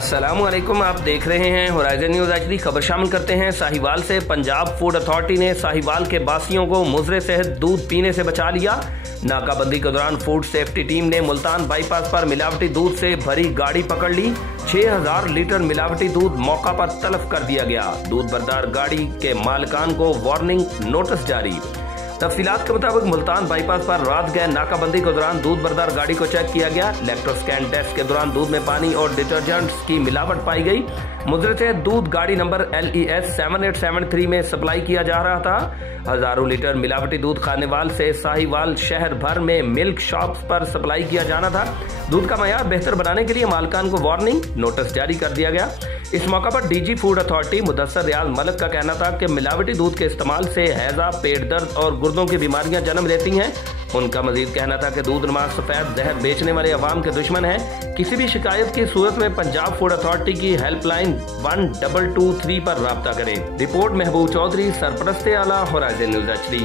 अस्सलामुअलैकुम, आप देख रहे हैं होराइजन न्यूज एचडी। खबर शामिल करते हैं साहिवाल से। पंजाब फूड अथॉरिटी ने साहिवाल के बासियों को मुजरे सेहत दूध पीने से बचा लिया। नाकाबंदी के दौरान फूड सेफ्टी टीम ने मुल्तान बाईपास पर मिलावटी दूध से भरी गाड़ी पकड़ ली। 6000 लीटर मिलावटी दूध मौका पर तलब कर दिया गया। दूध बरदार गाड़ी के मालिकान को वार्निंग नोटिस जारी। तफसीलात के मुताबिक मुल्तान बाईपास पर रात गए नाकाबंदी के दौरान दूध बरदार गाड़ी को चेक किया गया। इलेक्ट्रोस्कैन टेस्ट के दौरान दूध में पानी और डिटर्जेंट्स की मिलावट पाई गई। मुजरे से दूध गाड़ी नंबर LES 7873 में सप्लाई किया जा रहा था। हजारों लीटर मिलावटी दूध खानेवाल से साहिवाल शहर भर में मिल्क शॉप्स पर सप्लाई किया जाना था। दूध का मयार बेहतर बनाने के लिए मालिकान को वार्निंग नोटिस जारी कर दिया गया। इस मौका पर DG फूड अथॉरिटी मुदस्सर रियाज मलिक का कहना था कि मिलावटी दूध के इस्तेमाल से हैजा, पेट दर्द और गुर्दों की बीमारियां जन्म लेती हैं। उनका मजीद कहना था कि दूध नमा सफेद जहर बेचने वाले अवाम के दुश्मन हैं। किसी भी शिकायत की सूरत में पंजाब फूड अथॉरिटी की हेल्पलाइन 1223 पर राब्ता करें। रिपोर्ट महबूब चौधरी, सरपरस्ते आला, होराइजन न्यूज HD।